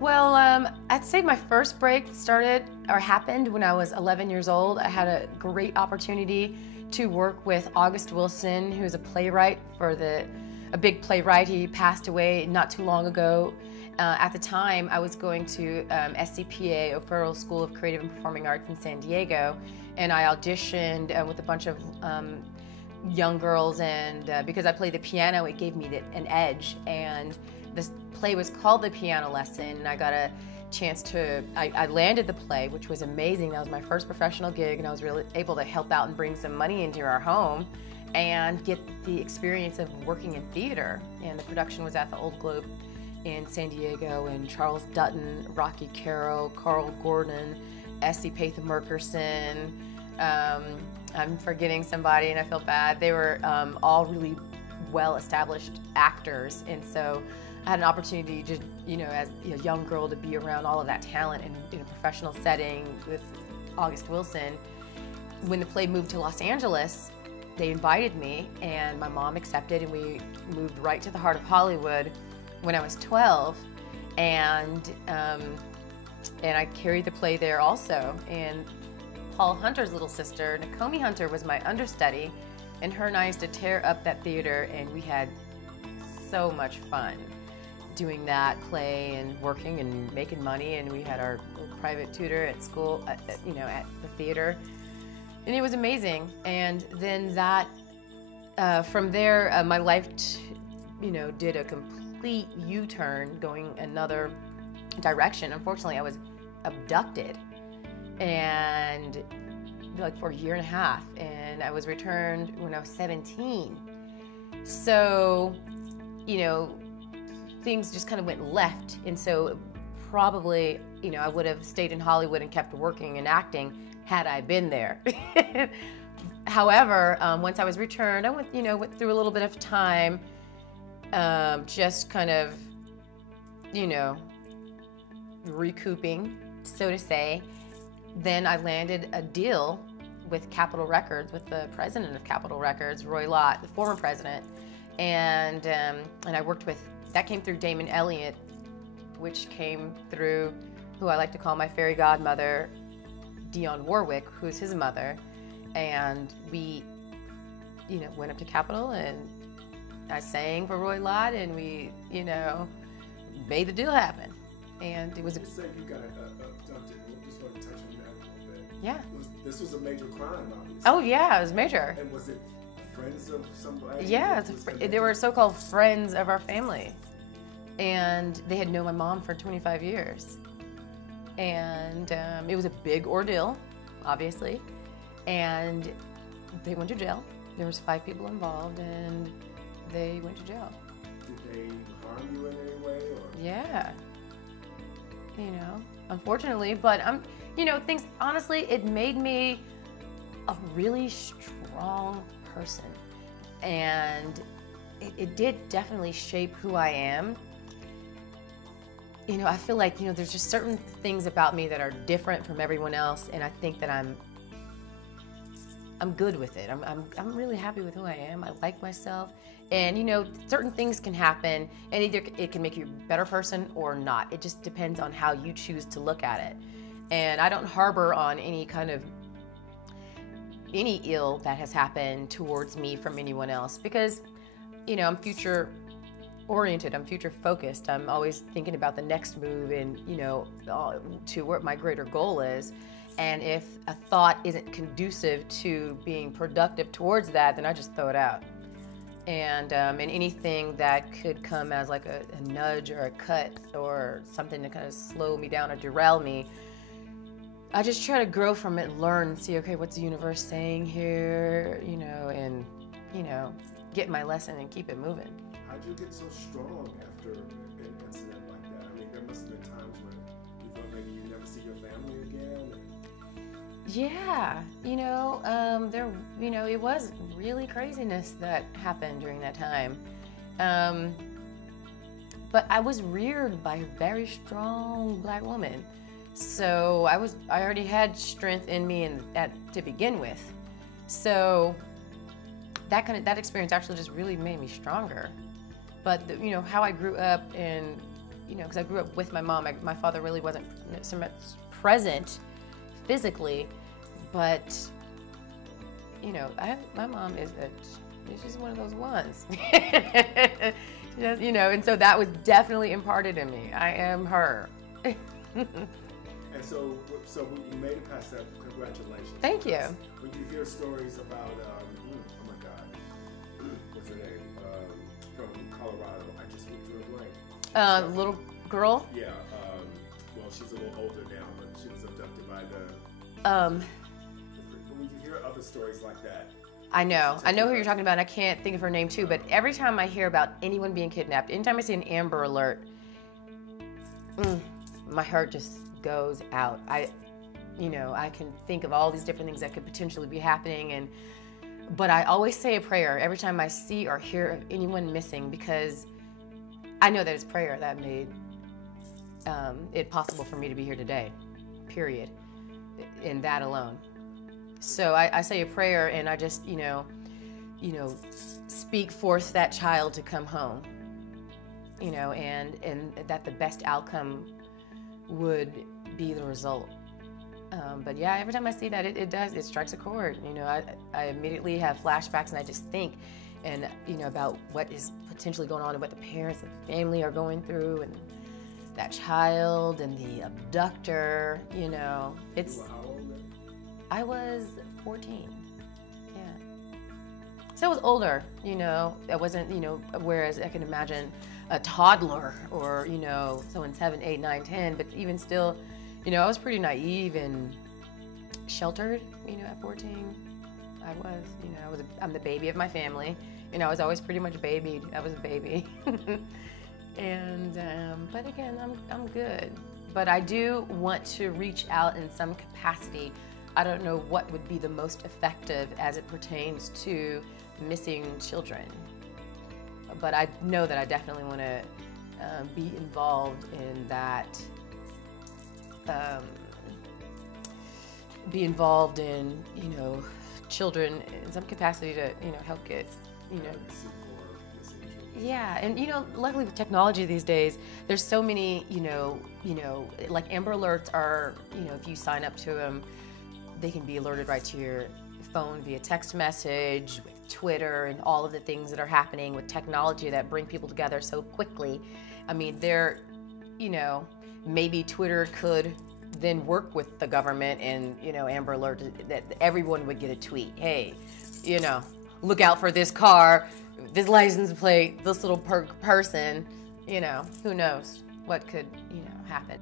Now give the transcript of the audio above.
Well, I'd say my first break happened when I was 11 years old. I had a great opportunity to work with August Wilson, who's a playwright a big playwright. He passed away not too long ago. At the time, I was going to SCPA, O'Farrell School of Creative and Performing Arts in San Diego, and I auditioned with a bunch of young girls, and because I played the piano, it gave me an edge. And this play was called The Piano Lesson, and I got a chance I landed the play, which was amazing. That was my first professional gig, and I was really able to help out and bring some money into our home and get the experience of working in theater. And the production was at the Old Globe in San Diego, and Charles Dutton, Rocky Carroll, Carl Gordon, Essie Patha-Murkerson, I'm forgetting somebody and I feel bad. They were all really well-established actors, and so I had an opportunity to, as a young girl, to be around all of that talent in a professional setting with August Wilson. When the play moved to Los Angeles, they invited me, and my mom accepted, and we moved right to the heart of Hollywood when I was 12, and I carried the play there also. And Paul Hunter's little sister, Naomi Hunter, was my understudy, and her and I used to tear up that theater, and we had so much fun doing that play and working and making money. And we had our little private tutor at school, at the theater, and it was amazing. And then from there, my life, did a complete U-turn, going another direction. Unfortunately, I was abducted, and for a year and a half, and I was returned when I was 17. So, things just kind of went left, and so probably, I would have stayed in Hollywood and kept working and acting had I been there. However, once I was returned, I went through a little bit of time, just kind of, recouping, so to say. Then I landed a deal with Capitol Records, with the president of Capitol Records, Roy Lott, the former president, and I worked with. That came through Damon Elliott, which came through who I like to call my fairy godmother, Dionne Warwick, who's his mother. And we, went up to Capitol, and I sang for Roy Lott, and we, made the deal happen. And it was. You said you got abducted. I just want to touch on that a little bit. Yeah. This was a major crime, obviously. Oh yeah, it was major. And was it friends of somebody? Yeah, they were so-called friends of our family, and they had known my mom for 25 years. And it was a big ordeal, obviously, and they went to jail. There was 5 people involved, and they went to jail. Did they harm you in any way? Or? Yeah. Unfortunately, but things, honestly, it made me a really strong person, and it did definitely shape who I am. I feel like, there's just certain things about me that are different from everyone else, and I think that I'm good with it. I'm really happy with who I am. I like myself, and certain things can happen, and either it can make you a better person or not. It just depends on how you choose to look at it. And I don't harbor on any ill that has happened towards me from anyone else, because I'm future oriented, I'm future focused. I'm always thinking about the next move and to what my greater goal is. And if a thought isn't conducive to being productive towards that, then I just throw it out. And anything that could come as like a nudge or a cut or something to kind of slow me down or derail me, I just try to grow from it and learn and see, okay, what's the universe saying here, and get my lesson and keep it moving. How'd you get so strong after an incident like that? I mean, there must have been times when you thought maybe you'd never see your family again. Yeah, it was really craziness that happened during that time. But I was reared by a very strong Black woman. So I already had strength in me to begin with. So that experience actually just really made me stronger. But how I grew up and you know, because I grew up with my mom. My father really wasn't so much present physically, but, you know, my mom is she's one of those ones. Just, you know, and so that was definitely imparted in me. I am her. And so you made it past that. Congratulations. Thank you. When you hear stories about, oh my God, what's her name? From Colorado. I just went through a blank. Little girl. Yeah. Well, she's a little older now, but she was abducted by the. When you hear other stories like that. I know who you're talking about. And I can't think of her name too, but every time I hear about anyone being kidnapped, anytime I see an Amber Alert, my heart just goes out. I can think of all these different things that could potentially be happening, but I always say a prayer every time I see or hear of anyone missing, because I know that it's prayer that made it possible for me to be here today, period, in that alone. So I say a prayer, and I just, you know, speak forth that child to come home, you know, and that the best outcome would be the result. But yeah, every time I see that, it strikes a chord. You know, I immediately have flashbacks, and I just think, and you know, about what is potentially going on and what the parents and family are going through, and that child and the abductor. You know, it's. You were how old then? I was 14. Yeah. So I was older. You know, I wasn't. You know, whereas I can imagine a toddler or, you know, someone 7, 8, 9, 10, but even still, you know, I was pretty naive and sheltered, you know, at 14. I was, you know, I'm the baby of my family. You know, I was always pretty much babied. I was a baby. And, but again, I'm good. But I do want to reach out in some capacity. I don't know what would be the most effective as it pertains to missing children. But I know that I definitely want to be involved in that, be involved in, you know, children in some capacity to, you know, help get, you know. Yeah, and you know, luckily with technology these days, there's so many, you know, like Amber Alerts are, you know, if you sign up to them, they can be alerted right to your phone via text message, with Twitter, and all of the things that are happening with technology that bring people together so quickly. I mean, you know, maybe Twitter could then work with the government and, you know, Amber Alert, that everyone would get a tweet. Hey, you know, look out for this car, this license plate, this little person, you know, who knows what could, you know, happen.